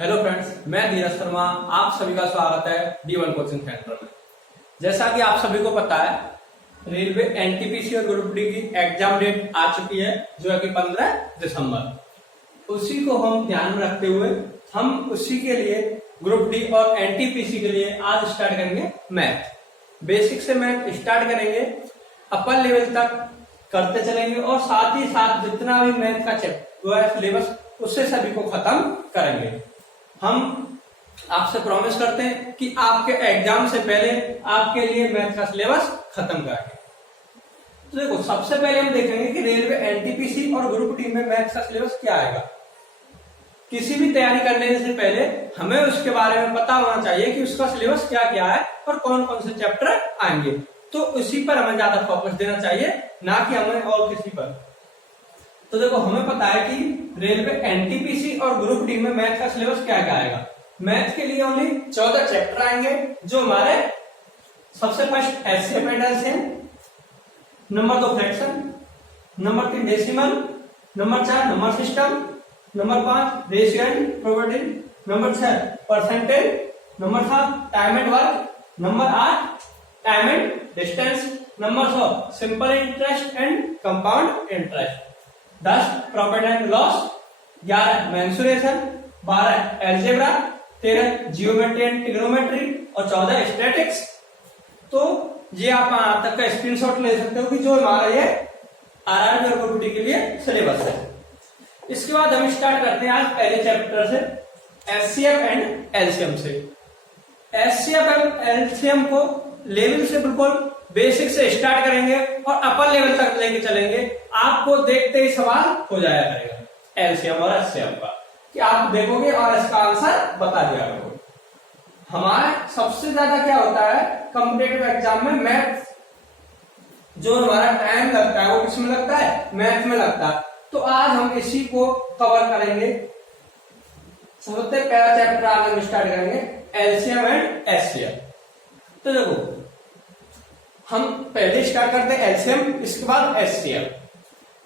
Hello friends, मैं धीरज शर्मा। आप सभी का स्वागत है D1 कोचिंग सेंटर में। जैसा कि आप सभी को पता है, रेलवे एनटीपीसी और ग्रुप डी की एग्जाम डेट आ चुकी है, जो है कि 15 दिसंबर। उसी को हम ध्यान में रखते हुए हम उसी के लिए ग्रुप डी और एनटीपीसी के लिए आज स्टार्ट करेंगे मैथ। बेसिक से मैथ स्टार्ट करेंगे, अपर लेवल तक करते चलेंगे और साथ ही साथ जितना भी मैथ का चैप्टर सिलेबस उससे सभी को खत्म करेंगे। हम आपसे प्रॉमिस करते हैं कि आपके एग्जाम से पहले आपके लिए मैथ का सिलेबस खत्म कराएंगे। तो देखो, सबसे पहले हम देखेंगे कि रेलवे एनटीपीसी और ग्रुप डी में मैथ का सिलेबस क्या आएगा। किसी भी तैयारी करने से पहले हमें उसके बारे में पता होना चाहिए कि उसका सिलेबस क्या क्या है और कौन कौन से चैप्टर आएंगे। तो उसी पर हमें ज्यादा फोकस देना चाहिए, ना कि हमें और किसी पर। तो देखो, हमें पता है कि रेलवे एनटीपीसी और ग्रुप डी में मैथ का सिलेबस क्या क्या आएगा। मैथ के लिए ओनली 14 चैप्टर आएंगे, जो हमारे सबसे first HCF and LCM, number 2 fraction, number 3 decimal, number 4 number system, number 5 ratio and probability, number 6 percentage, number 7 time and work, number 8 time and distance, number 9 simple interest and compound interest, 10 profit and loss, 11 mensuration, 12 algebra, 13 geometry and trigonometry और 14 statics. तो ये आप यहाँ तक का screenshot ले सकते हो कि जो हमारा ये आरआरबी और ग्रुप डी के लिए सिलेबस है। इसके बाद हम स्टार्ट करते हैं आज पहले चैप्टर से, एचसीएफ एंड एलसीएम से। एचसीएफ एंड एलसीएम को लेवल से बिल्कुल बेसिक से स्टार्ट करेंगे और अपर लेवल तक लेके चलेंगे। आपको देखते ही सवाल हो जाया करेगा एलसीएम और एचसीएफ का, कि आप देखोगे और इसका आंसर बता दिया करोगे। हमारे सबसे ज्यादा क्या होता है कॉम्पिटिटिव एग्जाम में, मैथ जो हमारा टाइम लगता है वो किसमें लगता है, मैथ में लगता है। तो आज हम इसी को कवर करेंगे। सबसे पहला चैप्टर आज हम स्टार्ट करेंगे एलसीएम एंड एचसीएफ। तो देखो, हम पहले स्टार्ट करते हैं एलसीएम, इसके बाद एचसीएफ।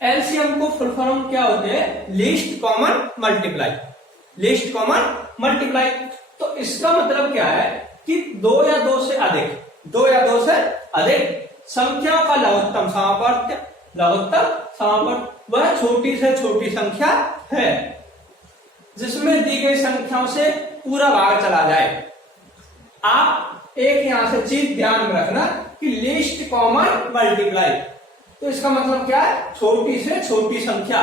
एलसीएम को फुल फॉर्म क्या होते हैं, least common multiply. Least common multiply, तो इसका मतलब क्या है कि दो या दो से अधिक संख्याओं का लघुत्तम समापवर्त। लघुत्तम समापवर्त वह छोटी से छोटी संख्या है जिसमें दी गई संख्याओं से पूरा भाग चला जाए। आप एक यहां से चीज ध्यान में रखना कि लीस्ट कॉमन मल्टीप्लाई, तो इसका मतलब क्या है, छोटी से छोटी संख्या।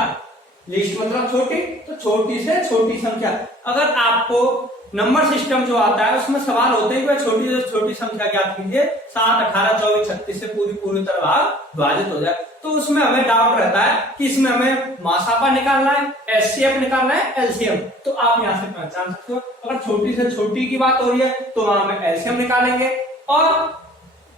लिस्ट मतलब छोटी, तो छोटी से छोटी संख्या। अगर आपको नंबर सिस्टम जो आता है उसमें सवाल होते हैं कि छोटी से छोटी संख्या ज्ञात कीजिए, 7, 18, 24, 36 से पूरी तरह भाग विभाजित हो जाए, तो उसमें हमें डाउट रहता है कि इसमें हमें मासापा निकालना है, एचसीएफ निकालना है, एलसीएम। तो आप यहां से पहचान सकते हो, अगर छोटी से छोटी की बात हो रही है तो वहां हम एलसीएम निकालेंगे, और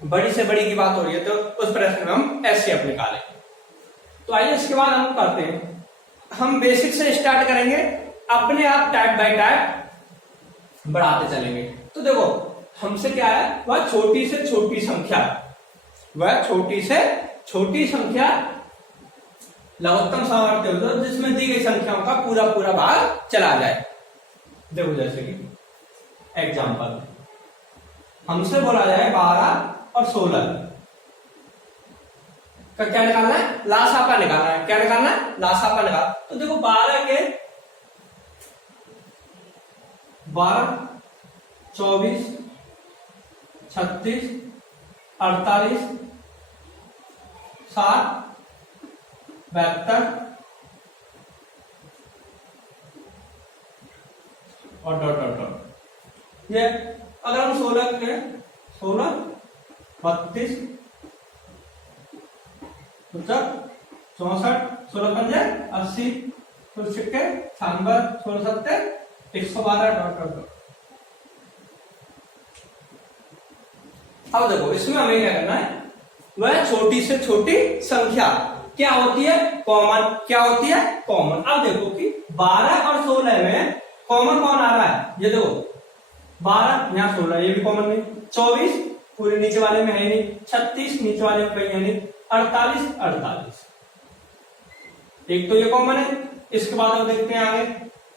बड़ी से बड़ी की बात हो रही है तो उस प्रश्न में हम एचसीएफ निकालेंगे। तो आइए इसके बाद हम करते हैं, हम बेसिक से स्टार्ट करेंगे, अपने आप टाइप बाय टाइप बढ़ाते चलेंगे। तो देखो, हमसे क्या है, वह छोटी से छोटी संख्या, वह छोटी से छोटी संख्या लघुत्तम सामर्थ्य जिसमें दी गई संख्याओं का पूरा भाग चला जाए। देखो, जैसे कि एग्जाम्पल हमसे बोला जाए 12 और 16 का क्या निकालना है, लासापा निकालना है। क्या निकालना है, लासापा निकालना। तो देखो, 12 के 12, 24, 36, 48, 60, 72 और डॉट। ये अगर हम 16 के 16, 32, 64, 16 पंजे 80, 16 छक्के 96, 16 सत्ते 112 डॉट। अब देखो, इसमें हमें क्या करना है, वह छोटी से छोटी संख्या क्या होती है, कॉमन। क्या होती है, कॉमन। अब देखो कि 12 और 16 में कॉमन कौन आ रहा है, ये देखो 12 यहाँ 16, ये भी कॉमन नहीं, 24 पूरे नीचे वाले में है नहीं, 36 नीचे वाले में है नहीं, 48 एक तो ये कॉमन है। इसके बाद हम देखते हैं आगे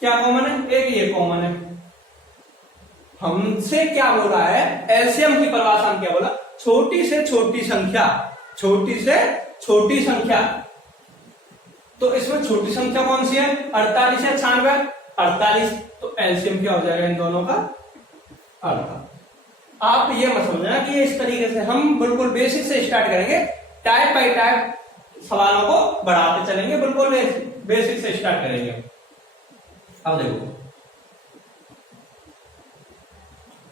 क्या कॉमन है? एक ये कॉमन है। हमसे क्या बोल रहा है? एलसीएम की परिभाषा में क्या बोला? छोटी से छोटी संख्या, छोटी से छोटी संख्या। तो इसमें छोटी संख्या कौन सी है? 48 या 96? 48। तो एलसीएम क्या हो जाएगा इन दोनों का? 48। आप ये मत समझना कि इस तरीके से हम बिल्कुल बेसिक से स्टार्ट करेंगे, टाइप बाय टाइप सवालों को बढ़ाते चलेंगे, बिल्कुल बेसिक से स्टार्ट करेंगे। अब देखो,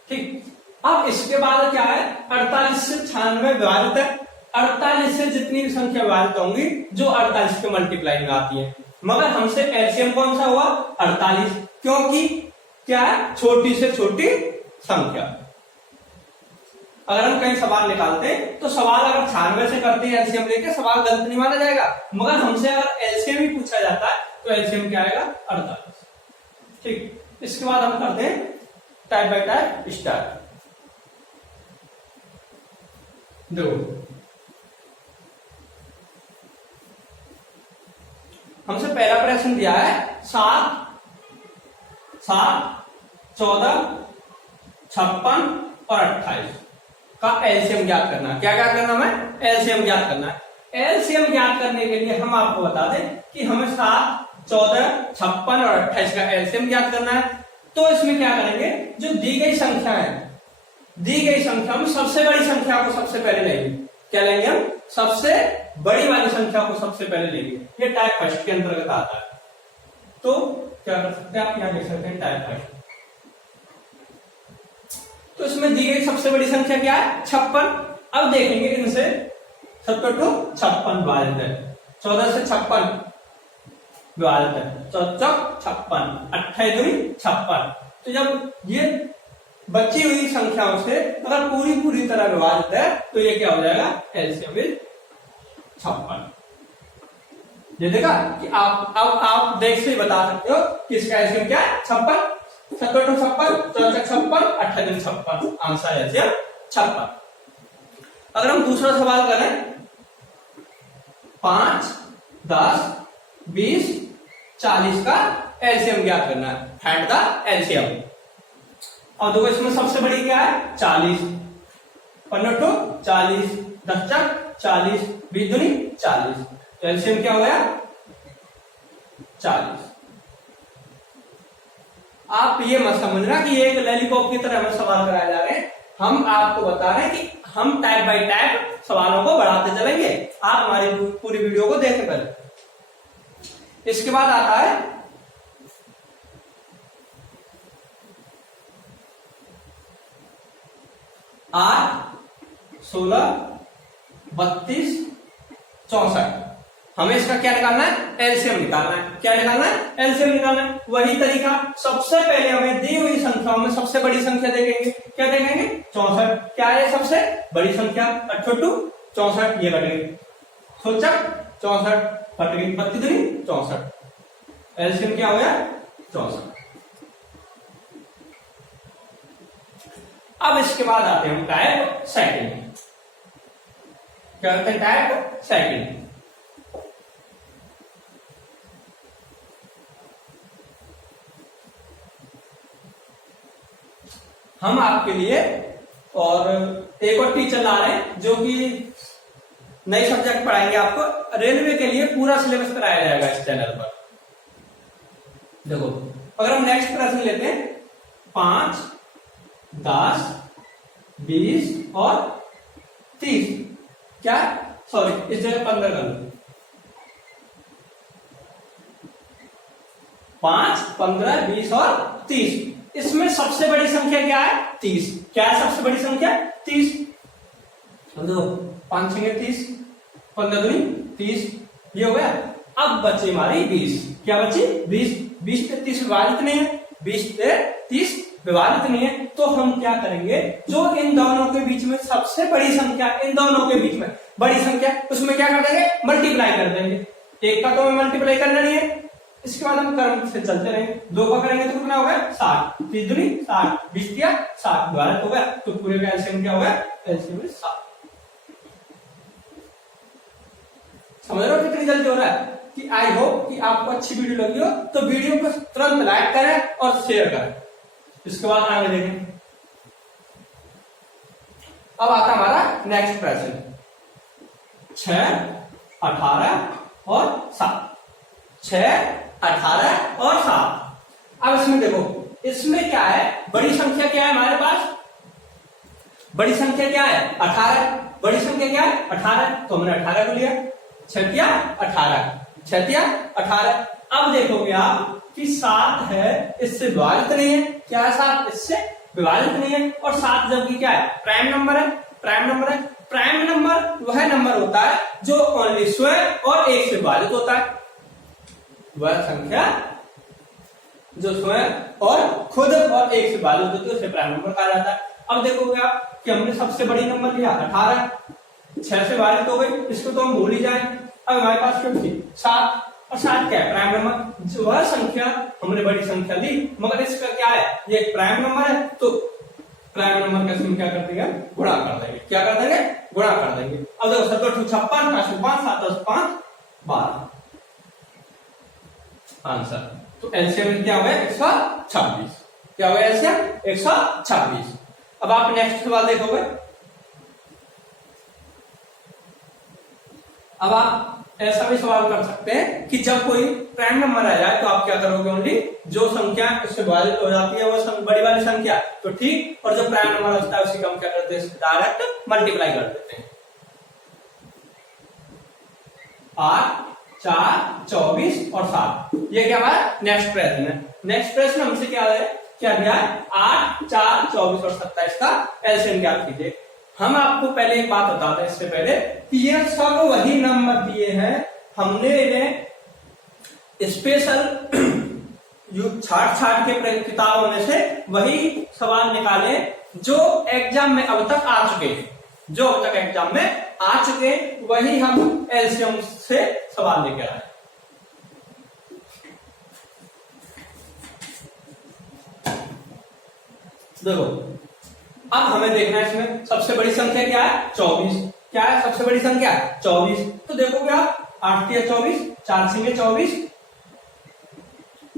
ठीक। अब इसके बाद क्या है? 48 से 96 विभाजित है। 48 से जितनी भी संख्या विभाजित होंगी जो 48 के मल्टीप्लाई में आती है, मगर हमसे एलसीएम कौन सा हुआ? 48, क्योंकि क्या है? छोटी से छोटी संख्या। अगर हम कहीं सवाल निकालते हैं तो सवाल अगर 96 से करते हैं एलसीएम लेके, सवाल गलत नहीं माना जाएगा, मगर हमसे अगर एलसीएम ही पूछा जाता है तो एलसीएम क्या आएगा? 48। ठीक। इसके बाद हम करते हैं टाइप बाय टाइप स्टार्ट। देखो, हमसे पहला प्रश्न दिया है 7, 14, 56 और 28 का एलसीएम ज्ञात करना है। क्या क्या करना है? एलसीएम ज्ञात करना है। एलसीएम ज्ञात करने के लिए हम आपको बता दें कि हमें 7, 14, 56 और 28 का एलसीएम ज्ञात करना है। तो इसमें क्या करेंगे? जो दी गई संख्या है, दी गई संख्या में सबसे बड़ी संख्या को सबसे पहले लेंगे। क्या लेंगे हम? सबसे बड़ी वाली संख्या को सबसे पहले लेंगे। ये टाइप फर्स्ट के अंतर्गत आता है। तो क्या कर सकते हैं आप? यहां देख सकते हैं टाइप फर्स्ट। तो इसमें दी गई सबसे बड़ी संख्या क्या है? 56। अब देखेंगे इनसे 70 टू 56 विभाजित है, 14 से 56 विभाजित है, 14 56, 28 दूनी 56। तो जब ये बची हुई संख्याओं से अगर पूरी तरह विभाजित है तो ये क्या हो जाएगा? LCM is 56। ये देखा कि आप देख से बता सकते हो कि इसका एलसीएम क्या है? 56। 70 टू 56, 14 56, 28 दूनी 56, आंसर एलसीएम 56। अगर हम दूसरा सवाल करें 5, 10, 20, 40 का एलसीएम ज्ञात करना है। Find the LCM. और देखो इसमें सबसे बड़ी क्या है? 40। 15 टू 40, 10 चक 40, 20 दूनी 40। तो एलसीएम क्या हो गया? 40। आप ये मत समझना कि एक लॉलीपॉप की तरह हमें सवाल कराए जा रहे हैं। हम आपको बता रहे हैं कि हम टाइप बाय टाइप सवालों को बढ़ाते चलेंगे। आप हमारी पूरी वीडियो को देखें पहले। इसके बाद आता है 8, 16, 32, 64। हमें इसका क्या निकालना है? एलसीएम निकालना है। क्या निकालना है? एलसीएम निकालना है। वही तरीका, सबसे पहले हमें दी हुई संख्याओं में सबसे बड़ी संख्या देखेंगे। क्या देखेंगे? 64। क्या है सबसे बड़ी संख्या? 28 64, ये कट गई। 16 64 कट गई, 32 दूनी 64। एलसीएम क्या हो गया? 64। अब इसके बाद आते हैं हम टाइप सेकंड। क्या करते हैं? Type second. हम आपके लिए और एक और टीचर ला रहे हैं जो कि नई सब्जेक्ट पढ़ाएंगे आपको। रेलवे के लिए पूरा सिलेबस कराया जाएगा इस चैनल पर। देखो, अगर हम नेक्स्ट प्रश्न लेते हैं 5, 10, 20 और 30। क्या? सॉरी, इस जगह 15 कर लो। 5, 15, 20 और 30। इसमें सबसे बड़ी संख्या क्या है? 30। क्या है सबसे बड़ी संख्या? 30। दो 5 6 30, 15 दूनी 30, ये हो गया। अब बचे हमारी 20। क्या बची? 20। 20 पे 30 विभाजित नहीं है, 20 पे 30 विभाजित नहीं है। तो हम क्या करेंगे? जो इन दोनों के बीच में सबसे बड़ी संख्या, इन दोनों के बीच में बड़ी संख्या, उसमें क्या कर देंगे? मल्टीप्लाई कर देंगे। एक का तो हमें मल्टीप्लाई करना नहीं है। इसके बाद हम क्रम से चलते रहेंगे। 2 का करेंगे तो कितना हो गया? 60। 30 दूनी 60, 20 दिया 60 विभाजित हो गया। तो पूरे का एलसीएम क्या हो गया? एलसीएम 60। समझ रहे हो कितनी जल्दी हो रहा है? कि आई होप कि आपको अच्छी वीडियो लगी हो, तो वीडियो को तुरंत लाइक करें और शेयर करें। इसके बाद आगे देखें। अब आता हमारा नेक्स्ट प्रश्न 6, 18 और 7। 6, 18 और 7। अब इसमें देखो, इसमें क्या है, बड़ी संख्या क्या है हमारे पास, बड़ी संख्या क्या है 18, बड़ी संख्या क्या है 18, तो हमने 18 को लिया। 6 18, 6 18। अब देखोगे आप कि 7 है, इससे विभाजित नहीं है, क्या है 7 इससे विभाजित नहीं है, और 7 जबकि क्या है प्राइम नंबर है, प्राइम नंबर है। प्राइम नंबर वह नंबर होता है जो ओनली स्वयं और एक से विभाजित होता है, वह संख्या जो स्वयं और खुद और एक से विभाजित होती है उसे प्राइम नंबर कहा जाता है। अब देखोगे आप कि हमने सबसे बड़ी नंबर लिया 18, 6 से विभाजित हो गई, इसको तो हम भूल ही जाए। अब हमारे पास क्या थी 7, और 7 क्या है प्राइम नंबर, जो वह संख्या हमने बड़ी संख्या ली, मगर इसका क्या है ये प्राइम नंबर है, तो प्राइम नंबर का इसमें क्या कर देंगे गुणा कर देंगे, क्या कर देंगे गुणा कर देंगे। अब देखो 7 56, 5 5 7 5 12 आंसर। तो एलसीएम क्या हुआ 126, क्या हुआ एलसीएम 126। अब आप नेक्स्ट सवाल देखोगे। अब आप ऐसा भी सवाल कर सकते हैं कि जब कोई प्राइम नंबर आ जाए तो आप क्या करोगे, ओनली जो संख्या उससे विभाजित हो जाती है वो बड़ी वाली संख्या तो ठीक, और जो प्राइम नंबर होता है उसी का हम क्या करते हैं डायरेक्ट मल्टीप्लाई कर देते हैं। 8, 4, 24 और 7, ये क्या हमारा नेक्स्ट प्रश्न है। नेक्स्ट प्रश्न हमसे क्या है, क्या दिया है 8, 4, 24 और 27 का एलसीएम ज्ञात कीजिए। हम आपको पहले एक बात बता दें इससे पहले कि ये सब वही नंबर दिए हैं, हमने इन्हें स्पेशल छाट के किताबों में से वही सवाल निकाले जो एग्जाम में अब तक आ चुके हैं, जो अब तक एग्जाम में आ चुके वही हम एलसीएम से सवाल लेकर आए। देखो अब हमें देखना है इसमें सबसे बड़ी संख्या क्या है 24, क्या है सबसे बड़ी संख्या 24। तो देखोगे आप 8 या 24, 4 सिंगे 24,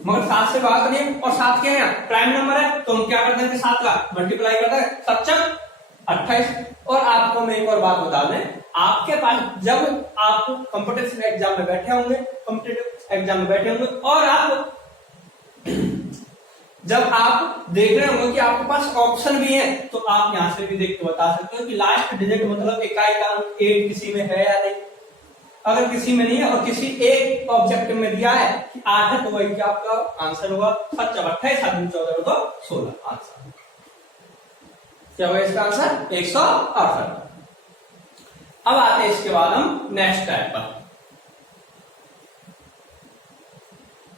मगर 7 से बात नहीं, और 7 क्या है प्राइम नंबर है, तो हम क्या कर देंगे 7 का मल्टीप्लाई कर देंगे 7 28। और आपको मैं एक और बात बता दें, आपके पास जब आप कॉम्पिटिटिव एग्जाम में बैठे होंगे, कॉम्पिटिटिव एग्जाम में बैठे होंगे और आप जब आप देख रहे होंगे कि आपके पास ऑप्शन भी है, तो आप यहां से भी देख के बता सकते हो कि लास्ट डिजिट मतलब इकाई का अंक 8 किसी में है या नहीं। अगर किसी में नहीं है और किसी एक ऑब्जेक्टिव में दिया है कि 8 है, तो वही क्या आपका आंसर होगा 7 28 7 14 तो 16 आंसर। क्या होगा इसका आंसर 168। अब आते हैं इसके बाद हम नेक्स्ट टाइप पर।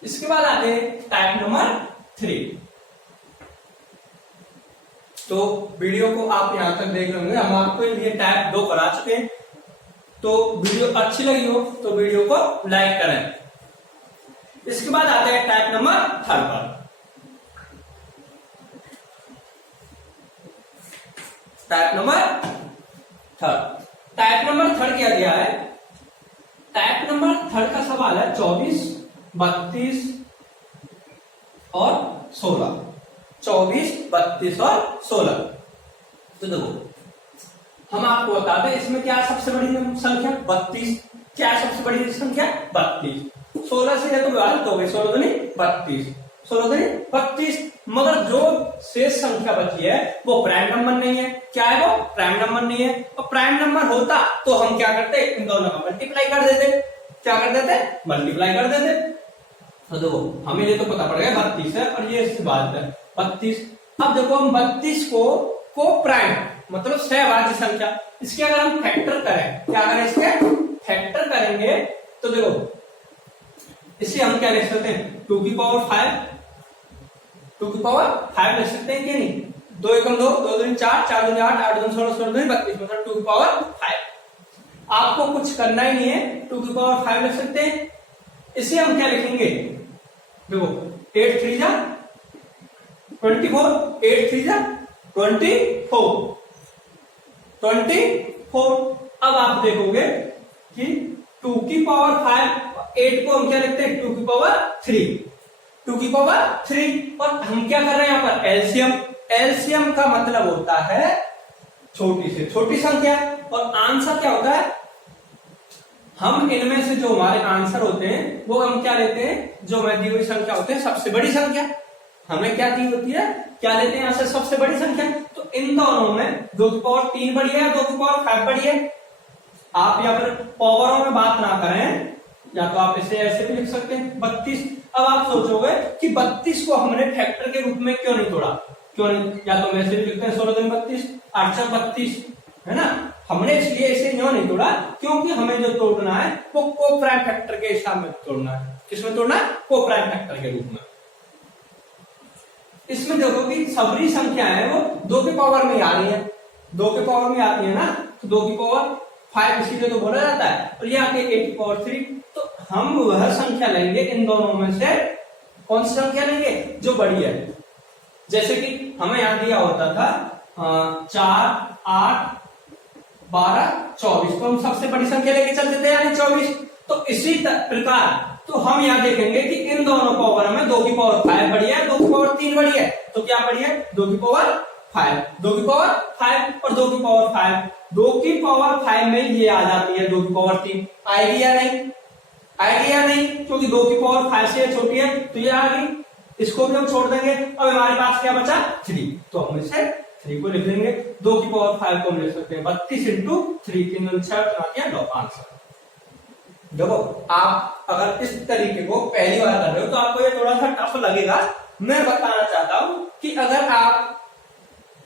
इसके बाद आते हैं टाइप नंबर 3। तो वीडियो को आप यहां तक देख रहे होंगे, हम आपको ये टाइप 2 करा चुके हैं। तो वीडियो अच्छी लगी हो तो वीडियो को लाइक करें। इसके बाद आते हैं टाइप नंबर 3 पर। टाइप नंबर 3, टाइप नंबर 3 क्या दिया है, टाइप नंबर 3 का सवाल है 24, 32 और 16, 24, 32 और 16। तो देखो हम आपको बता दें इसमें क्या सबसे बड़ी संख्या 32, क्या सबसे बड़ी संख्या 32, 16 से है तो विभाजित हो गई 16 दूनी 32, 16 दूनी 32, मगर जो शेष संख्या बची है वो प्राइम नंबर नहीं है। क्या है वो प्राइम नंबर नहीं है, और प्राइम नंबर होता तो हम क्या करते इन दोनों का मल्टीप्लाई कर देते, क्या कर देते मल्टीप्लाई कर देते। तो देखो हमें ये तो पता पड़ गया 32 है और ये इससे बात है 32। अब देखो हम 32 को प्राइम मतलब सहभाज्य संख्या, इसके अगर हम फैक्टर करें, क्या करें इसके फैक्टर करेंगे तो देखो इसे हम क्या लिख सकते हैं 2 की पावर 5, 2 की पावर 5 लिख सकते हैं कि नहीं, 2 एकम 2, 2 दूनी 4, 4 दूनी 8, 8 दूनी 16, 16 दूनी 32 मतलब 2 की पावर 5। आपको कुछ करना ही नहीं है, 2 की पावर 5 लिख सकते हैं। इसे हम क्या लिखेंगे देखो 8 3 जा 24, 8 3 जा 24। अब आप देखोगे कि 2 की पावर 5 8 को हम क्या लिखते हैं 2 की पावर 3, 2 की पावर 3। और हम क्या कर रहे हैं यहाँ पर एलसीएम, एलसीएम का मतलब होता है छोटी से छोटी संख्या, और आंसर क्या होता है, हम इनमें से जो हमारे आंसर होते हैं वो हम क्या लेते हैं, जो हमें दी हुई संख्या होती है सबसे बड़ी संख्या, हमें क्या दी होती है, क्या लेते हैं यहाँ से सबसे बड़ी संख्या। तो इन दोनों में 2 की पावर 3 बड़ी है, 2 की पावर 5 बड़ी है। आप यहाँ पर पावरों में बात ना करें, या तो आप इसे ऐसे भी लिख सकते हैं 32। अब आप सोचोगे कि 32 को हमने फैक्टर के रूप में क्यों नहीं तोड़ा, क्यों नहीं, या तो हम ऐसे भी लिखते हैं 16 दूनी 32, 8 4 32, है ना। हमने इसलिए इसे क्यों नहीं तोड़ा, क्योंकि हमें जो तोड़ना है वो को प्राइम फैक्टर के हिसाब में तोड़ना है। किसमें तोड़ना है, को प्राइम फैक्टर के रूप में। इसमें देखो कि सभी संख्या है वो 2 के पावर में आ रही है, 2 के पावर में आती है ना, तो 2 की पावर 5 इसीलिए तो बोला जाता है। और ये आती है 8 की पावर 3। तो हम वह संख्या लेंगे इन दोनों में से, कौन सी संख्या लेंगे, जो बड़ी है। जैसे कि हमें यहां दिया होता था 4 8 12 24, तो हम सबसे बड़ी संख्या लेके चलते थे यानी 24। तो इसी प्रकार तो हम यहाँ देखेंगे कि इन दोनों पावर में 2 की पावर 5 बड़ी है, 2 की पावर 3 बड़ी है। तो क्या बड़ी है, 2 की पावर 5, 2 की पावर 5 और 2 की पावर 5, 2 की पावर 5 में ये आ जाती है 2 की पावर 3, आएगी या नहीं, आएगी या नहीं, क्योंकि 2 की पावर 5 से छोटी है तो ये आ गई। इसको भी हम छोड़ देंगे। अब हमारे पास क्या बचा 3, तो हम इसे 3 को लिख लेंगे। 2 की पावर 5 को हम लिख सकते हैं 32 इंटू 3, 3 6 बना दिया 9 आंसर। देखो आप अगर इस तरीके को पहली बार कर रहे हो तो आपको ये थोड़ा सा टफ लगेगा। मैं बताना चाहता हूं कि अगर आप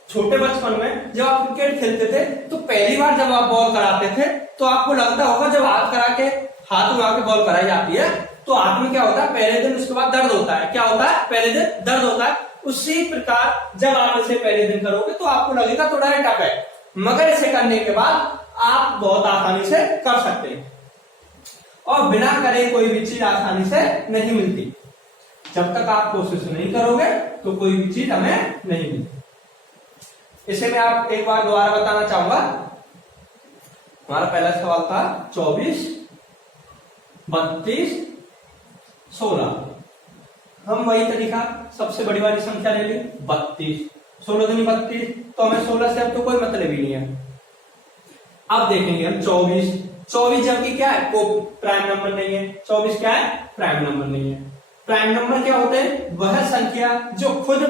छोटे बचपन में जब आप क्रिकेट खेलते थे तो पहली बार जब आप बॉल कराते थे तो आपको लगता होगा जब हाथ करा के हाथ उड़ा के बॉल कराई जाती है तो हाथ में क्या होता है पहले दिन, उसके बाद दर्द होता है। क्या होता है, पहले दिन दर्द होता है। उसी प्रकार जब आप इसे पहले दिन करोगे तो आपको लगेगा थोड़ा टफ है, मगर इसे करने के बाद आप बहुत आसानी से कर सकते हैं। और बिना करे कोई भी चीज आसानी से नहीं मिलती। जब तक आप कोशिश नहीं करोगे तो कोई भी चीज हमें नहीं मिलती। इसे मैं आप एक बार दोबारा बताना चाहूंगा। हमारा पहला सवाल था 24 32 16। हम वही तरीका सबसे बड़ी वाली संख्या ले ली 32, 16 दूनी 32, तो हमें 16 से अब तो कोई मतलब ही नहीं है। अब देखेंगे हम 24, 24 जबकि क्या है, को प्राइम नंबर नहीं है। 24 क्या है, प्राइम नंबर नहीं है। प्राइम नंबर क्या होते हैं, वह संख्या जो खुद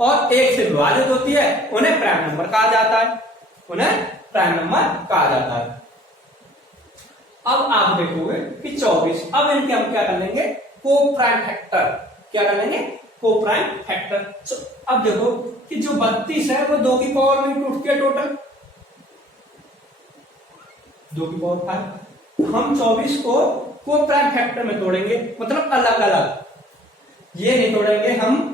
और 1 से विभाजित होती है उन्हें प्राइम नंबर कहा जाता है, उन्हें प्राइम नंबर कहा जाता है। अब आप देखोगे कि 24, अब इनके हम क्या कर लेंगे, को प्राइम फैक्टर। क्या कर लेंगे, को प्राइम फैक्टर। अब देखो कि जो 32 है वो 2 की पावर में टूट के टोटल 2 की पावर 5। हम 24 को प्राइम फैक्टर में तोड़ेंगे, मतलब अलग अलग। ये नहीं तोड़ेंगे हम,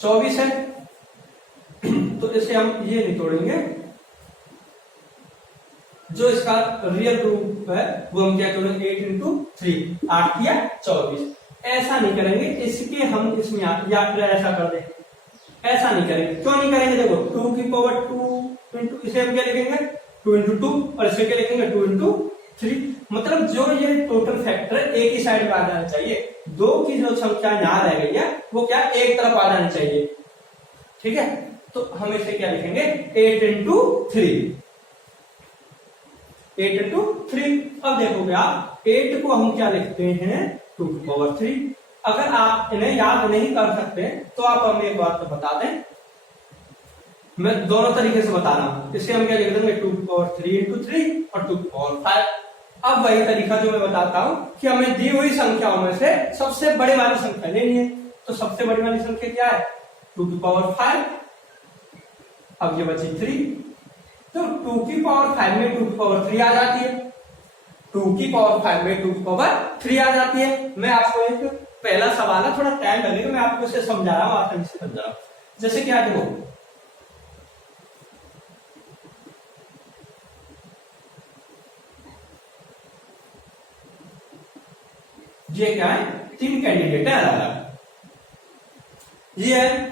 24 है तो इसे हम ये नहीं तोड़ेंगे, जो इसका रियल रूप है वो हम क्या तोड़ेंगे 8 इंटू 3, 8 या 24। ऐसा नहीं करेंगे, इसके हम इसमें या फिर ऐसा कर देंगे। ऐसा नहीं करेंगे, क्यों नहीं करेंगे, देखो 2 की पावर 2 इंटू, इसे हम क्या लिखेंगे 2 इंटू 2 और इसे क्या लिखेंगे 2 इंटू 3। मतलब जो ये टोटल फैक्टर एक ही साइड में आ जाना चाहिए। 2 की जो संख्या यहां रह गई है वो क्या एक तरफ आ जानी चाहिए, ठीक है। तो हम इसे क्या लिखेंगे 8 इंटू 3, 8 इंटू 3। अब देखोगे आप 8 को हम क्या लिखते हैं 2 की पावर 3। अगर आप इन्हें याद नहीं कर सकते तो आप हमें एक बात तो बता दें, मैं दोनों तरीके से बता रहा हूं। इसे हम क्या लिख देंगे 2 की पावर 3 इंटू 3 और 2 की पावर 5। अब वही तरीका जो मैं बताता हूं कि हमें दी हुई संख्याओं में से सबसे बड़े वाली संख्या लेनी है। तो सबसे बड़ी वाली संख्या क्या है 2 की पावर 5। अब ये बची 3, तो 2 की पावर 5 में 2 की पावर 3 आ जाती है। 2 की पावर 5 में 2 की पावर 3 आ जाती है। मैं आपको एक पहला सवाल है, थोड़ा टाइम लगेगा, मैं आपको इसे समझा रहा हूं, आसानी से समझा रहा हूं। जैसे क्या देखो ये क्या है, 3 कैंडिडेट है अलग अलग। ये है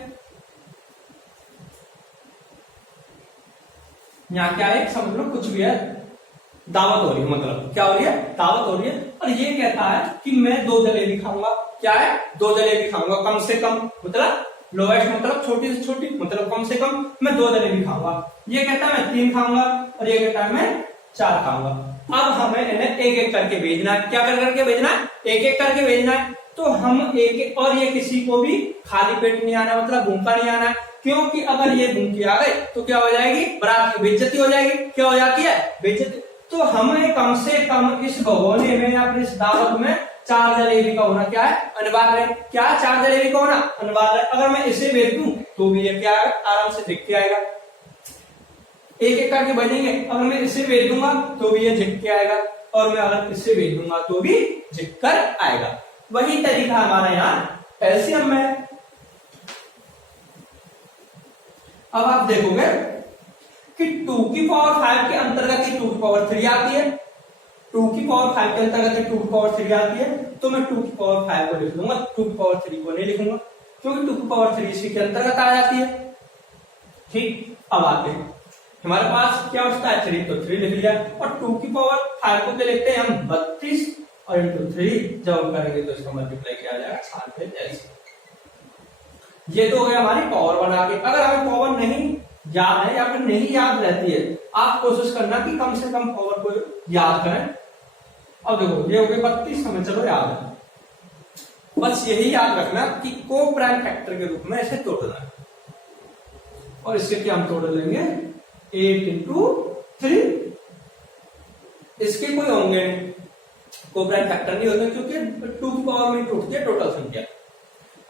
यहां क्या है, समझ लो कुछ भी है, दावत हो रही है, मतलब क्या हो रही है, दावत हो रही है। और ये कहता है कि मैं 2 जलेबी खाऊंगा, क्या है, 2 जलेबी खाऊंगा कम से कम, मतलब लोएस्ट मतलब छोटी से छोटी, मतलब कम से कम मैं 2 जलेबी खाऊंगा। ये कहता है मैं 3 खाऊंगा और ये कहता है मैं 4 खाऊंगा। अब हमें इन्हें एक एक करके भेजना है, क्या कर करके भेजना है, एक एक करके भेजना है। तो हम एक एक, और ये किसी को भी खाली पेट नहीं आना, मतलब भूखा नहीं आना है, क्योंकि अगर ये भूखी आ गए तो क्या हो जाएगी, बारात की बेइज्जती हो जाएगी, क्या हो जाती है, बेइज्जती। तो हमें कम से कम इस भगोने में या फिर इस दावत में 4 जलेबी का होना क्या है, अनिवार्य है। क्या 4 जलेबी का होना अनिवार्य है। अगर मैं इसे भेज दूं तो भी ये क्या है, आराम से दिख के आएगा, एक एक करके बनेंगे। अगर मैं इसे भेज दूंगा तो भी ये झिक के आएगा, और मैं अगर इसे भेज दूंगा तो भी झिक कर आएगा। वही तरीका हमारा यहाँ एलसीएम में। अब आप देखोगे कि 2 की पावर 5 के अंतर्गत ही 2 की पावर 3 आती है, 2 की पावर 5 के अंतर्गत ही 2 की पावर 3 आती है। तो मैं 2 की पावर 5 को लिख लूंगा, 2 की पावर 3 को नहीं लिखूंगा, क्योंकि 2 की पावर 3 इसी के अंतर्गत आ जाती है। ठीक, अब आते हैं हमारे पास क्या बचता है, 3, तो 3 लिख लिया। और 2 की पावर 5 को क्या लिखते हैं हम, 32, और इंटू 3 जब हम करेंगे तो इसका मल्टीप्लाई किया जाएगा 4 पे जैसे। ये तो हो गया हमारी पावर बना के। अगर हमें पावर नहीं याद है या फिर नहीं याद रहती है, आप कोशिश करना कि कम से कम पावर को याद करें। अब देखो ये हो गया 32, हमें चलो याद है, बस यही याद रखना कि को प्राइम फैक्टर के रूप में इसे तोड़ना है। और इसके क्या हम तोड़ लेंगे, 8 इंटू 3, इसके कोई होंगे नहीं, को प्राइम फैक्टर नहीं होते, क्योंकि 2 की पावर में टूटती है टोटल संख्या।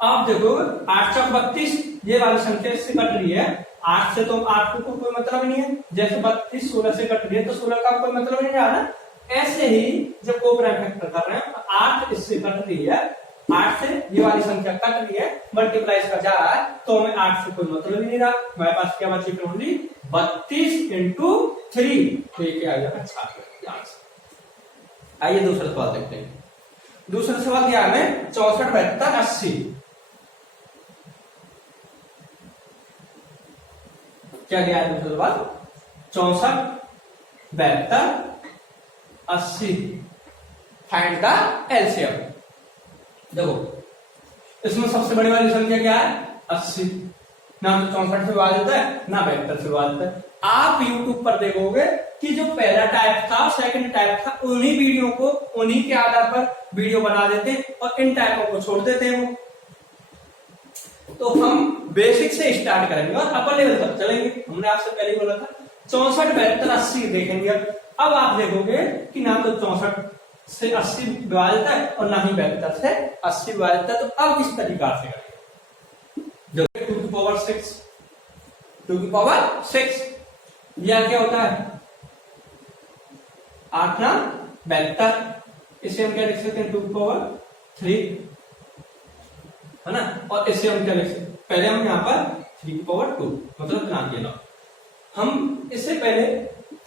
आप देखो 8 चौक 32, ये वाली संख्या इससे कट रही है, 8 से तो 8 को कोई मतलब नहीं है, जैसे 32 16 से कट रही है तो 16 का कोई मतलब नहीं आ रहा। ऐसे ही जब को प्राइम फैक्टर कर रहे हैं तो 8 इससे कट रही है, 8 से ये वाली संख्या कट रही है, मल्टीप्लाई इसका जा रहा है, तो हमें 8 से कोई मतलब ही नहीं रहा। हमारे पास क्या बची फिर ओनली 32 इंटू 3, तो ये क्या आ जाएगा 4। आइए दूसरा सवाल देखते हैं। दूसरा सवाल क्या है, 64 72 80, क्या दिया है दूसरा सवाल, 64 72 80, फाइंड द एलसीएम। देखो इसमें सबसे बड़ी वाली संख्या क्या है, 80, ना तो 64 से विभाजित है ना 72 से विभाजित है। आप YouTube पर देखोगे कि जो पहला टाइप था, सेकंड टाइप था, उन्हीं वीडियो को उन्हीं के आधार पर वीडियो बना देते और इन टाइपों को छोड़ देते हैं वो। तो हम बेसिक से स्टार्ट करेंगे और अपर लेवल तक चलेंगे। हमने आपसे पहले बोला था 64 72 80 देखेंगे। अब आप देखोगे कि ना तो 64 से 80 विभाजित है और ना ही 72 से 80 विभाजित है। तो अब किस तरीका से करेंगे, 2 की पावर 6, 2 की पावर 6, यह क्या होता है 8 ना 72, इसे हम क्या लिख सकते हैं 2 की पावर 3, है ना। और इससे हम क्या लिख सकते हैं, पहले हम यहाँ पर 3 की पावर 2 मतलब ध्यान देना, हम इससे पहले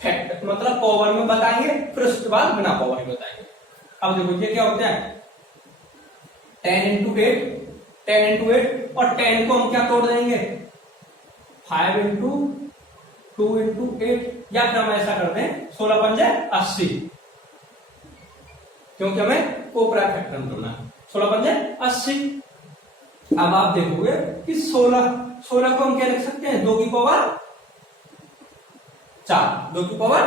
फैक्टर मतलब पावर में बताएंगे, फिर उसके बाद बिना पावर में बताएंगे। अब देखो ये क्या होता है 10 इंटू 8, 10 इंटू 8, और 10 को हम क्या तोड़ देंगे 5 इंटू 2 इंटू 8, या फिर हम ऐसा करते हैं 16 पंजे 80, क्योंकि हमें कोपरा फैक्टर तोड़ना है, 16 पंजे 80। अब आप देखोगे कि 16 को हम क्या लिख सकते हैं 2 की पावर 4, 2 की पावर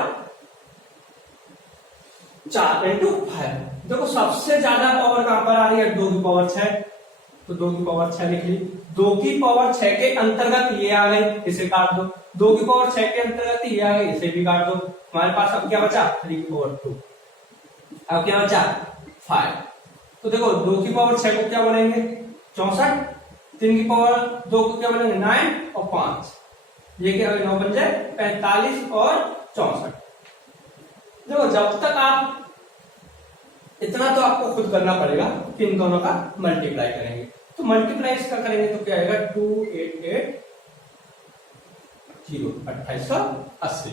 4 इंटू 5। देखो सबसे ज्यादा पावर कहां पर आ रही है 2 की पावर 6, तो 2 की पावर 6 लिख ली। 2 की पावर 6 के अंतर्गत ये आ गई, इसे काट दो। 2 की पावर 6 के अंतर्गत ये आ गई, इसे भी काट दो। हमारे पास अब क्या बचा 3 की पावर 2, अब क्या बचा 5। तो देखो 2 की पावर 6 को क्या बोलेंगे 64, 3 की पावर 2 को क्या बोलेंगे 9 और 5, ये क्या 9 बन जाए 45 और 64। देखो जब तक आप इतना तो आपको खुद करना पड़ेगा कि इन दोनों का मल्टीप्लाई करेंगे। तो मल्टीप्लाई इसका करेंगे तो क्या आएगा 2880 2880,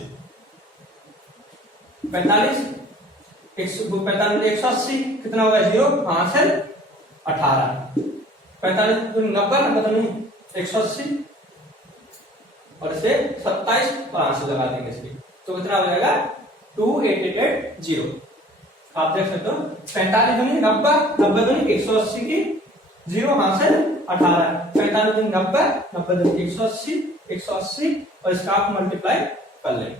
45 180 कितना होगा 0 5 से 18, 45 90 180 और इसे 27 5 से लगा देंगे इसकी, तो कितना हो जाएगा 2880। आप देख सकते हो 45 दूनी 90, 90 दूनी 180 की 0 हासिल 18, 45 दूनी 90, 90 दूनी 180, 180 और इसका आप मल्टीप्लाई कर लें।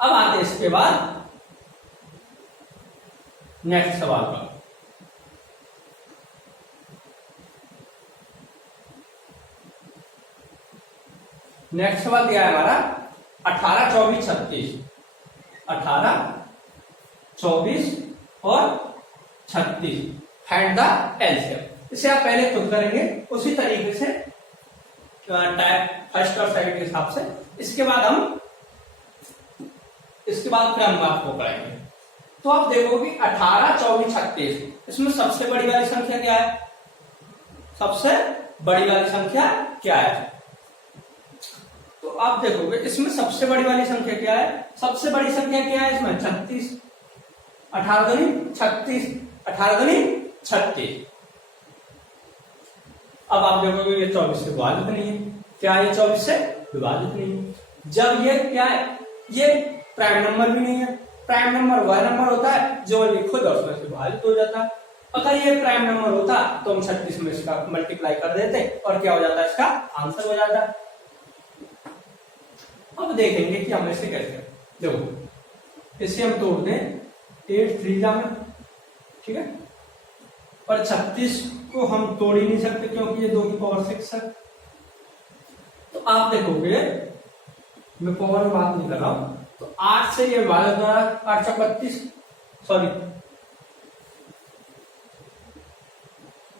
अब आते हैं इसके बाद नेक्स्ट सवाल पर। नेक्स्ट सवाल दिया है हमारा 18, 24, 36, 18, 24 और 36 फाइंड द एलसीएम। इसे आप पहले खुद करेंगे उसी तरीके से टाइप फर्स्ट और सेकंड के हिसाब से। इसके बाद फिर हम आपको कराएंगे। तो आप देखोगे 18, 24, 36 इसमें सबसे बड़ी वाली संख्या क्या है? सबसे बड़ी वाली संख्या क्या है? तो आप देखोगे इसमें सबसे बड़ी वाली संख्या क्या है? सबसे बड़ी संख्या क्या है इसमें? 36। 18 दूनी 36, 18 दूनी 36। अब आप देखोगे ये 24 से विभाजित नहीं है। क्या ये 24 से विभाजित नहीं है? जब ये क्या है? ये प्राइम नंबर भी नहीं है। प्राइम नंबर वह नंबर होता है जो लिखो और उसमें से विभाजित हो जाता है। अगर ये प्राइम नंबर होता तो हम 36 में इसका मल्टीप्लाई कर देते और क्या हो जाता? इसका आंसर हो जाता। अब देखेंगे कि हम इसे कैसे, देखो इसे हम तोड़ दें 8 3 में, ठीक है, पर 36 को हम तोड़ ही नहीं सकते क्योंकि ये 2 की पावर 6 है। तो आप देखोगे मैं पावर में बात नहीं कर रहा हूं, तो 8 से ये विभाजित हो रहा है, 8 × 32, सॉरी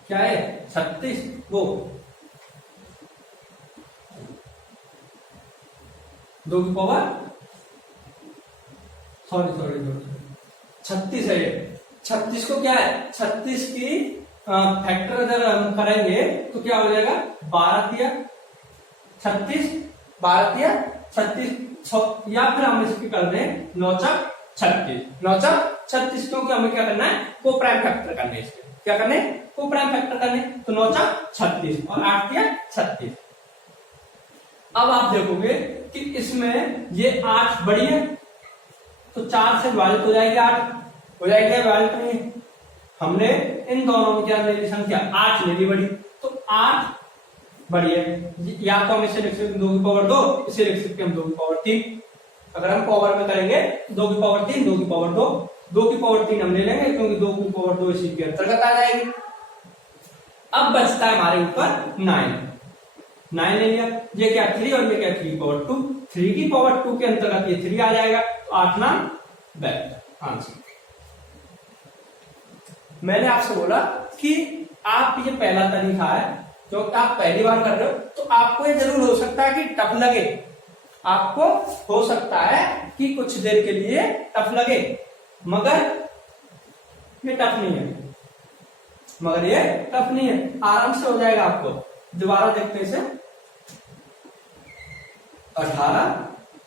क्या है 36, वो 2 की पावर सॉरी 36 है। 36 को क्या है? 36 की फैक्टर अगर हम करेंगे तो क्या हो जाएगा? 12 या 36, 12 या 36, या फिर हम इसकी कर दें 9 × 36, 9 × 36 क्योंकि हमें क्या करना है? को प्राइम फैक्टर करने। इसके क्या करने? को प्राइम फैक्टर करने। तो 9 × 36 और 8 या 36। अब आप देखोगे कि इसमें ये 8 बड़ी है तो 4 से विभाजित हो जाएगी, 8 हो जाएगी, विभाजित नहीं। हमने इन दोनों में क्या ले ली? संख्या 8 ले ली बड़ी, तो 8 बड़ी है। या तो हम इसे लिख सकते 2 की पावर 2, इसे लिख सकते हम 2 की पावर 3। अगर हम पावर में करेंगे 2 की पावर 3, 2 की पावर 2, 2 की पावर 3 हम ले लेंगे क्योंकि 2 की पावर 2 इसी के अंतर्गत आ जाएगी। अब बचता है हमारे ऊपर 9 ले लिया। ये क्या 3 और ये क्या 3 की पावर 2, 3 की पावर 2 के अंतर्गत ये 3 आ जाएगा, तो 8 9 बेस्ट आंसर। मैंने आपसे बोला कि आप ये पहला तरीका है जो आप पहली बार कर रहे हो, तो आपको ये जरूर हो सकता है कि टफ लगे। आपको हो सकता है कि कुछ देर के लिए टफ लगे, मगर ये टफ नहीं है, आराम से हो जाएगा आपको। दोबारा देखते से 18,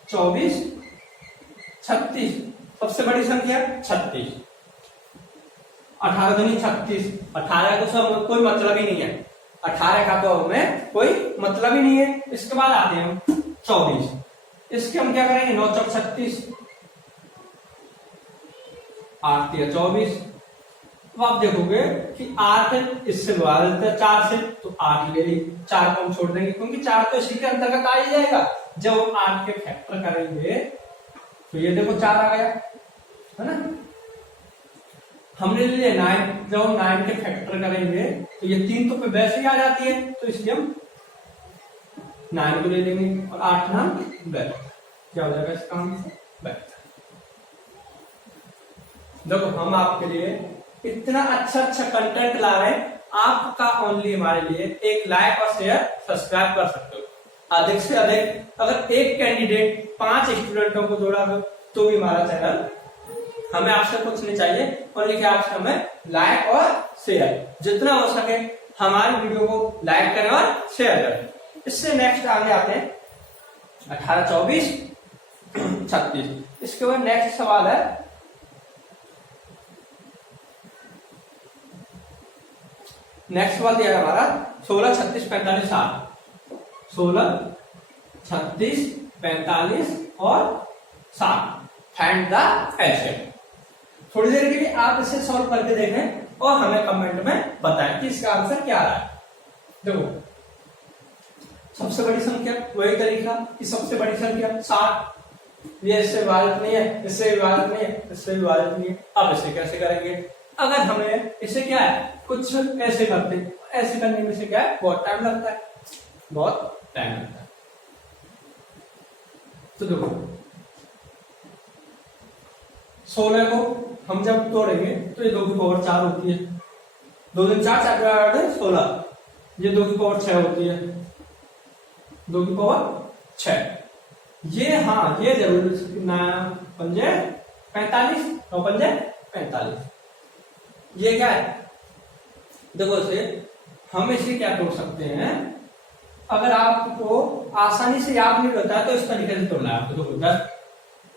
24, 36 सबसे बड़ी संख्या 36, 18 दूनी 36, 18 को सब कोई मतलब ही नहीं है, 18 का तो हमें कोई मतलब ही नहीं है। इसके बाद आते हैं हम 24, इसके हम क्या करेंगे 9 × 36, 8 या 24। अब आप देखोगे कि 8 इससे विभाजित है 4 से, तो 8 ले ली, 4 को हम छोड़ देंगे क्योंकि 4 तो इसी के अंतर्गत आ ही जाएगा। जब हम 8 के फैक्टर करेंगे तो ये देखो 4 आ गया, है ना। हमने ले लिया 9, जब हम 9 के फैक्टर करेंगे तो ये 3 तो वैसे ही आ जाती है, तो इसलिए हम 9 को ले लेंगे और 8 9 12, क्या हो जाएगा इसका आंसर? 12। देखो हम आपके लिए इतना अच्छा कंटेंट ला रहे हैं, आपका ओनली हमारे लिए एक लाइक और शेयर सब्सक्राइब कर सकते हो। अधिक से अधिक अगर एक कैंडिडेट 5 स्टूडेंटों को जोड़ा तो भी हमारा चैनल, हमें आपसे कुछ नहीं चाहिए, और लिखे आपसे हमें लाइक और शेयर, जितना हो सके हमारे वीडियो को लाइक करें और शेयर करें। इससे नेक्स्ट आगे आते हैं 18, 24, 36। इसके बाद नेक्स्ट सवाल है दिया है हमारा 16, 36, 45, 60, 16, 36, 45 और 60। Find the LCM. थोड़ी देर के लिए आप इसे सॉल्व करके देखें और हमें कमेंट में बताएं कि इसका आंसर क्या आ रहा है। देखो सबसे बड़ी संख्या वही तरीका कि सबसे बड़ी संख्या 60, ये इससे विभाजित नहीं है, इससे विभाजित नहीं है, इससे विभाजित नहीं है। अब इसे कैसे करेंगे? अगर हमें इसे क्या है कुछ ऐसे करते, ऐसे करने में से क्या है बहुत टाइम लगता है, बहुत टाइम लगता है। तो देखो 16 को हम जब तोड़ेंगे तो ये 2 की पावर 4 होती है, 2 दिन 4, 4 16, ये 2 की पावर 6 होती है, 2 की पावर 6। ये हाँ ये जरूर 9 पंजे 45, 9 पंजे 45। ये क्या है? देखो इसे हम इसे क्या तोड़ सकते हैं, अगर आपको आसानी से याद नहीं रहता है तो इस तरीके से तोड़ना है आपको। देखो 10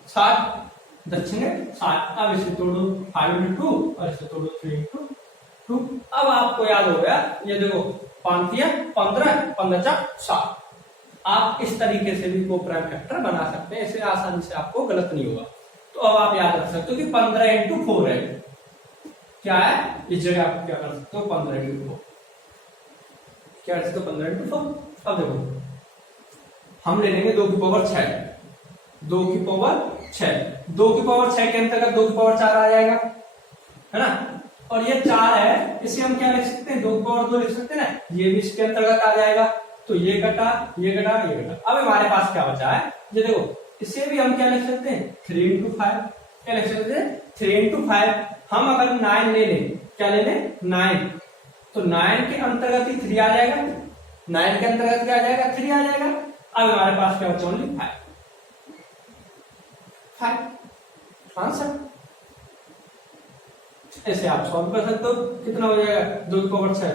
60 दक्षिणे 60, अब इसे तोड़ो 5 into 2 और इसे तोड़ो 3 into 2। अब आपको याद हो गया, ये देखो 5 15 15 60। आप इस तरीके से भी को प्राइम फैक्टर बना सकते हैं, इसे आसानी से आपको गलत नहीं होगा। तो अब आप याद रख सकते हो कि 15 into 4 है, क्या है इस जगह आप क्या कर सकते हो 15 into 4, क्या कर सकते हो 15 into 4। अब देखो हम ले लेंगे 2 की पावर 6, 2 की पावर 6, 2 की पावर 6 के अंतर्गत 2 की पावर 4 आ जाएगा, है ना। और ये 4 है, इसे हम क्या लिख सकते हैं 2 की पावर 2 लिख सकते हैं ना, ये भी इसके अंतर्गत आ जाएगा। तो ये कटा ये कटा ये कटा। अब हमारे पास क्या बचा है, ये देखो इसे भी हम क्या लिख सकते हैं 3 into 5, क्या लिख सकते हैं 3 into 5। हम अगर 9 ले लें, क्या ले लें 9, तो 9 के अंतर्गत ही 3 आ जाएगा, 9 के अंतर्गत क्या आ जाएगा 3 आ जाएगा। अब हमारे पास क्या बचा ओनली 5 आंसर। ऐसे आप सॉल्व कर सकते हो, कितना हो जाएगा 2 की पावर 6,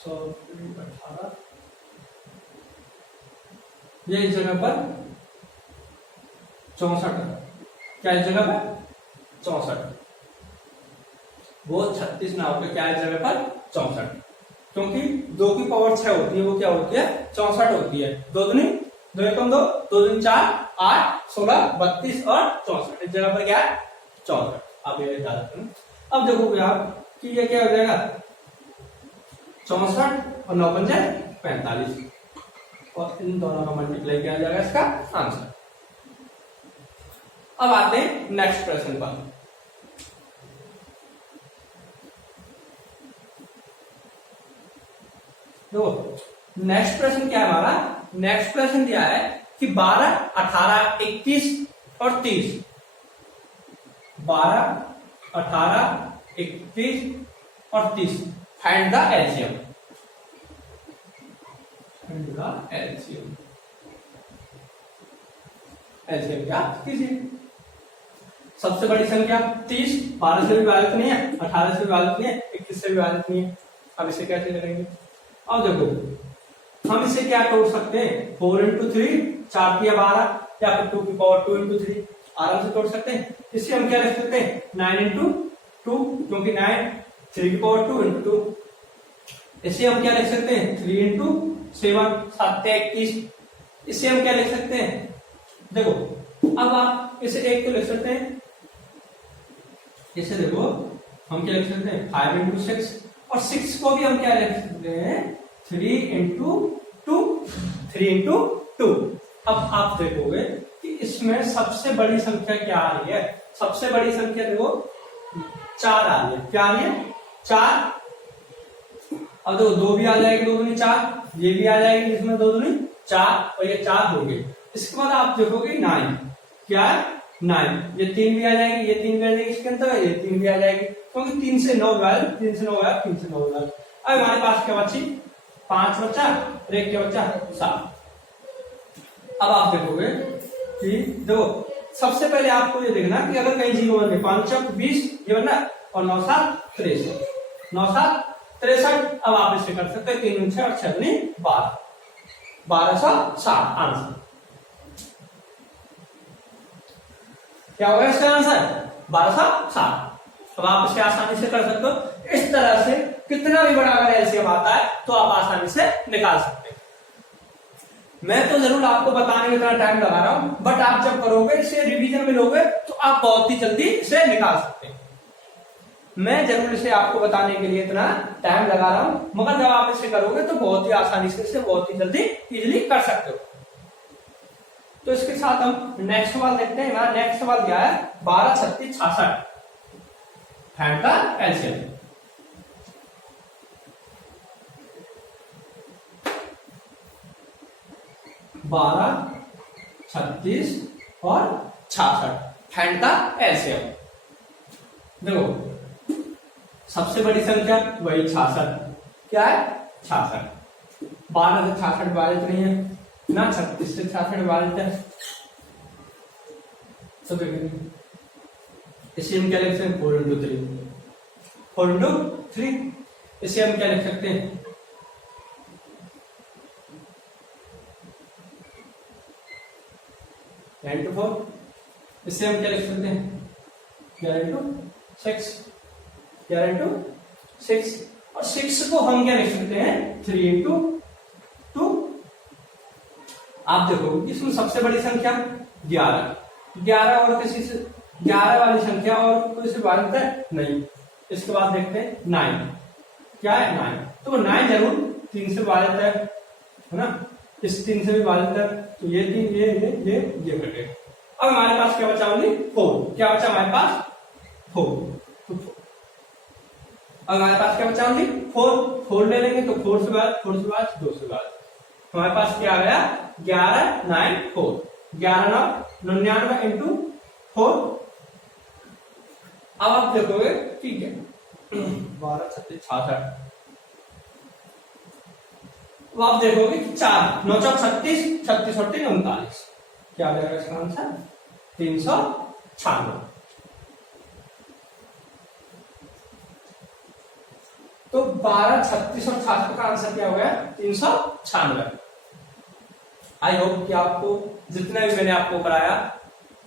18, ये इस जगह पर 64, क्या इस जगह पर 64, वो 36 ना होकर क्या इस जगह पर 64, क्योंकि 2 की पावर 6 होती है वो क्या होती है 64 होती है। 2 दूनी 2 एकम 2, 2 दूनी 4, 8 16 32 और 64, इस जगह पर क्या है 64। आप ये याद रखें। अब देखोगे आप कि ये क्या हो जाएगा 64 और 9 पंजे 45, और इन दोनों का मल्टीप्लाई किया जाएगा इसका आंसर। अब आते हैं नेक्स्ट प्रश्न पर। देखो नेक्स्ट प्रश्न क्या है हमारा, नेक्स्ट प्रश्न दिया है कि 12 18 21 और 30, 12 18 21 और 30 find the LCM. LCM LCM क्या कीजिए। सबसे बड़ी संख्या 30, 12 से भी विभाजित नहीं है, 18 से विभाजित नहीं है, 21 से विभाजित नहीं है। अब इसे कैसे करेंगे? अब देखो हम इसे क्या तोड़ सकते हैं 4 into 3, 4 की 12, या फिर 2 की पावर 2 into 3 आराम से तोड़ सकते हैं। इसे हम क्या लिख सकते हैं 9 into 2, क्योंकि 9 3 की पावर 2 into 2। इसे हम क्या लिख सकते हैं 3 into 7, 7 21। इसे हम क्या लिख सकते हैं, देखो अब आप इसे एक तो लिख सकते हैं, इसे देखो हम क्या लिख सकते हैं 5 into 6, और 6 को भी हम क्या लिख सकते हैं 3 into 2, 3 into 2। अब आप देखोगे कि इसमें सबसे बड़ी संख्या क्या आ रही है, सबसे बड़ी संख्या देखो 4 आ रही है, क्या आ रही है 4। अब देखो 2 भी आ जाएगी, 2 दूनी 4, ये भी आ जाएगी, इसमें 2 दूनी 4 और ये 4 हो गए। इसके बाद आप देखोगे 9, क्या है 9, ये 3 भी आ जाएगी, ये 3 भी आ जाएगी इसके अंदर, ये 3 भी आ जाएगी, क्योंकि 3 से 9 वैल्यू, 3 से 9 वैल्यू, 3 से 9 वैल्यू। अब हमारे पास क्या बची 5 बचा और 1 क्या बचा 7। अब आप देखोगे कि देखो सबसे पहले आपको ये देखना कि अगर कहीं 0 बन गए 5 चौक 20 ये बनना, और 9 7 63, 9 7 63। अब आप इसे कर सकते हैं 3 6 और 6 12, 1260 आंसर। क्या होगा इसका आंसर 1260। अब आप इसे आसानी से कर सकते हो। इस तरह से कितना भी बड़ा अगर एलसीएम आता है तो आप आसानी से निकाल सकते हैं। मैं तो जरूर आपको बताने में इतना टाइम लगा रहा हूं, बट आप जब करोगे इसे रिवीजन में लोगे तो आप बहुत ही जल्दी इसे निकाल सकते हैं। मैं जरूर इसे आपको बताने के लिए इतना टाइम लगा रहा हूं, मगर जब आप इसे करोगे तो बहुत ही आसानी से इसे बहुत ही जल्दी इजिली कर सकते हो। तो इसके साथ हम नेक्स्ट सवाल देखते हैं। हमारा नेक्स्ट सवाल क्या है, 12, 36, 66 फैंड का एलसीएम। 12, 36 और 66 फैंड का एलसीएम। देखो सबसे बड़ी संख्या वही 66, क्या है 66। 12 से 66 विभाजित नहीं है ना, 36 से 66 विभाजित है, तो इसे हम क्या लिख सकते हैं 4 into 3, 4 into 3। इसे हम क्या लिख सकते हैं 10 into 4। इसे हम क्या लिख सकते हैं 11 into 6, 11 into 6। और 6 को हम क्या लिख सकते हैं 3 into 2। आप देखो इसमें सबसे बड़ी संख्या 11, 11 और किसी से 11 वाली संख्या और कोई से विभाजित है नहीं। इसके बाद देखते हैं 9, क्या है 9, तो 9 जरूर 3 से विभाजित है ना, इस 3 से भी विभाजित है, तो ये 3 ये कटे। अब हमारे पास क्या बचा ओनली 4, क्या बचा हमारे पास 4, तो अब हमारे पास क्या बचा ओनली 4 ले लेंगे, तो 4 से बाद 2 से बाद हमारे पास क्या आ गया 11, 9, 4, 11, 99 इंटू 4। अब आप देखोगे ठीक है 12, 36, 66। अब आप देखोगे 4, 9, 36, 36 और 3, 39, क्या आ जाएगा इसका आंसर 396। तो 12, 36 और 66 का आंसर क्या हो गया 396। आई होप कि आपको जितना भी मैंने आपको कराया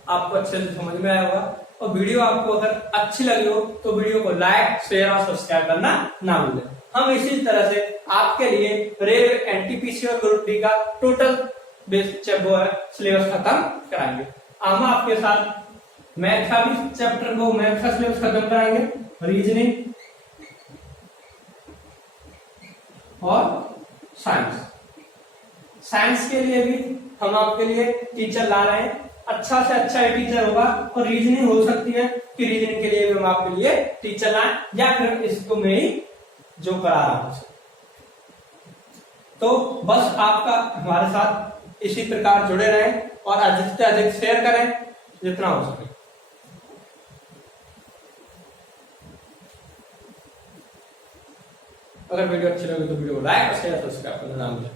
आपको अच्छे से समझ में आया होगा। और वीडियो आपको अगर अच्छी लगी हो तो वीडियो को लाइक, शेयर और सब्सक्राइब करना ना भूलें। हम इसी तरह से आपके लिए रेलवे एनटीपीसी और ग्रुप डी का टोटल वो है सिलेबस खत्म कराएंगे। हम आपके साथ मैथ का भी चैप्टर को मैथ का सिलेबस खत्म कराएंगे, रीजनिंग और साइंस के लिए भी हम आपके लिए टीचर ला रहे हैं। अच्छा से अच्छा टीचर होगा, और रीजनिंग हो सकती है कि रीजनिंग के लिए भी हम आपके लिए टीचर लाएं, या फिर इसको मैं ही जो करा रहा हूं। तो बस आपका हमारे साथ इसी प्रकार जुड़े रहें और अधिक से अधिक शेयर करें जितना हो सके। अगर वीडियो अच्छी लगी तो वीडियो को लाइक और शेयर सब्सक्राइब करना ना भूलें।